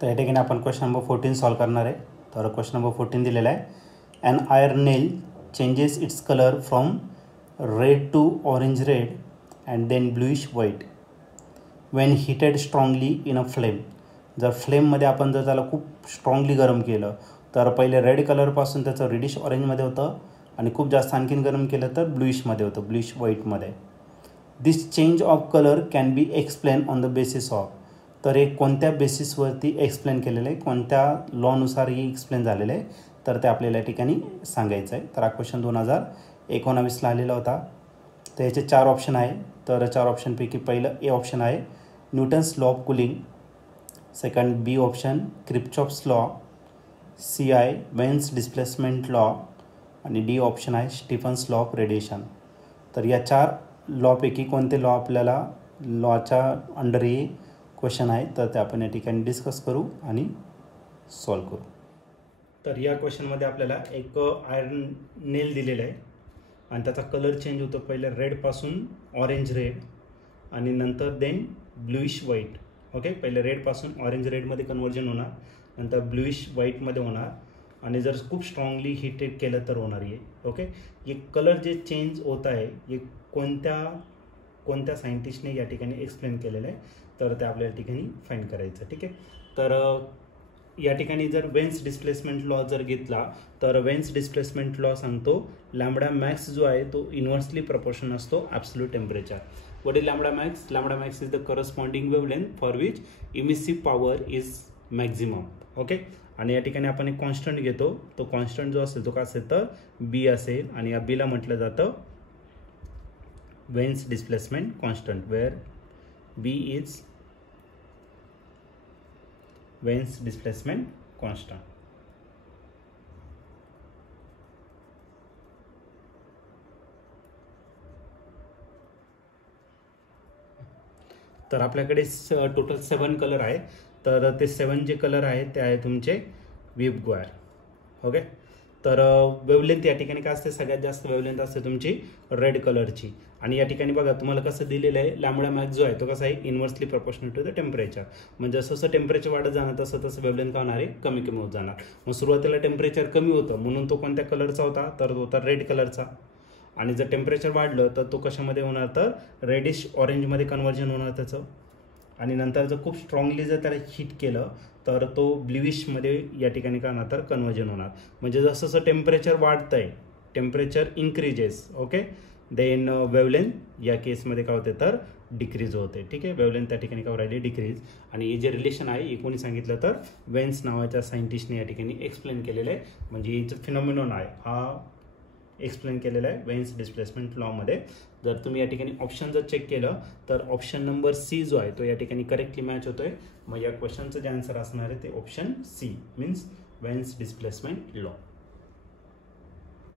तर या ठिकाणी आपण क्वेश्चन नंबर 14 सॉल्व करणार आहे. तर क्वेश्चन नंबर 14 दिलेला आहे. An iron nail changes its colour from red to orange red and then bluish white when heated strongly in a flame. जर फ्लेममध्ये आपण जर त्याला खूप स्ट्रॉंगली गरम केलं तर पहिले रेड कलरपासून त्याचं रेडिश ऑरेंजमध्ये होतं आणि खूप जास्त आणखीन गरम केलं तर ब्लूइशमध्ये होतं, ब्लूइश व्हाईटमध्ये. This change of colour can be explain on the basis of. तर हे कोणत्या बेसिसवरती एक्सप्लेन केलेलं आहे, कोणत्या लॉनुसार ही एक्सप्लेन झालेलं आहे, तर ते आपल्याला या ठिकाणी सांगायचं आहे. तर हा क्वेश्चन 2019ला आलेला होता. तर याचे 4 ऑप्शन आहे. तर 4 ऑप्शनपैकी पहिलं ए ऑप्शन आहे Newton's law of cooling, second B option Kirchhoff's law, C आहे वेन्स डिस्प्लेसमेंट लॉ आणि डी ऑप्शन आहे स्टीफन्स लॉ ऑफ रेडिएशन. तर या 4 लॉपैकी कोणते लॉ आपल्याला लॉच्या अंडर ही क्वेश्चन आहे तर ते आपण या ठिकाणी डिस्कस करू आणि सॉल्व करू. तर या क्वेश्चनमध्ये आपल्याला एक आयर्न नेल दिलेलं आहे आणि त्याचा कलर चेंज होतो. पहिले रेडपासून ऑरेंज रेड आणि नंतर देन ब्लूइश व्हाईट. ओके, पहिले रेडपासून ऑरेंज रेडमध्ये कन्वर्जन होणार, नंतर ब्लूइश व्हाईटमध्ये होणार आणि जर खूप स्ट्रॉंगली हिटेड केलं तर होणार आहे. ओके, ये कलर जे चेंज होत आहे हे कोणत्या सायंटिस्टने या ठिकाणी एक्सप्लेन केलेलं आहे तर ते आपल्या ठिकाणी फाइंड करायचं. ठीक आहे, तर या ठिकाणी जर वेन्स डिस्प्लेसमेंट लॉ जर घेतला तर वेन्स डिस्प्लेसमेंट लॉ सांगतो लॅम्बडा मॅक्स जो आहे तो इन्व्हर्सली प्रपोर्शन असतो absolute temperature. What is lambda max? Lambda max is the corresponding wavelength for which emissive power is maximum. Okay, आणि या ठिकाणी आपण एक कॉन्स्टंट घेतो. तो कॉन्स्टंट जो असेल तो काय असेल तर बी असेल आणि या बीला म्हटलं जातं Wien's displacement constant, where b is Wien's displacement constant. तर आपल्याकडे टोटल 7 कलर आहे. तर ते 7 जे कलर आहेत ते आहे तुमचे विबग्वायर. ओके, तर वेवलेंथ या ठिकाणी काय असते, सगळ्यात जास्त वेवलेंथ असते तुमची रेड कलरची. आणि या ठिकाणी बघा तुम्हाला कसं दिलेलं आहे, लॅम्बडा मॅक्स जो आहे तो कसा आहे inversely proportional to the temperature. म्हणजे जसं जसं टेम्परेचर वाढत जाणार तसं तसं वेवलेंथ काय होणार आहे, कमी कमी होत जाणार. मग सुरुवातीला टेम्परेचर कमी होतं म्हणून तो कोणत्या कलरचा होता तर तो होता रेड कलरचा. आणि जर टेम्परेचर वाढलं तर तो कशामध्ये होणार तर रेडिश ऑरेंजमध्ये कन्वर्जन होणार त्याचं. आणि नंतर जर खूप स्ट्रॉंगली जर त्याला हीट केलं तर तो ब्ल्यूइशमध्ये या ठिकाणी काय होणार तर कन्वर्जन होणार. म्हणजे जसं जसं टेम्परेचर वाढतं आहे, temperature increases. Okay, then wavelength या केसमध्ये काय होते तर डिक्रीज होते. ठीक आहे, वेवलेंथ त्या ठिकाणी काय राहिली डिक्रीज. आणि हे जे रिलेशन आहे हे कोणी सांगितलं तर वेन्स नावाच्या सायंटिस्टने या ठिकाणी एक्सप्लेन केलेलं आहे. म्हणजे हिचं फिनॉमिनॉन आहे हा एक्सप्लेन केलेला आहे वेन्स डिस्प्लेसमेंट लॉमध्ये. जर तुम्ही या ठिकाणी ऑप्शन जर चेक केलं तर ऑप्शन नंबर सी जो आहे तो या ठिकाणी करेक्टली मॅच होतोय. मग या क्वेश्चनचं जे आन्सर असणार आहे ते option C means Wien's displacement law.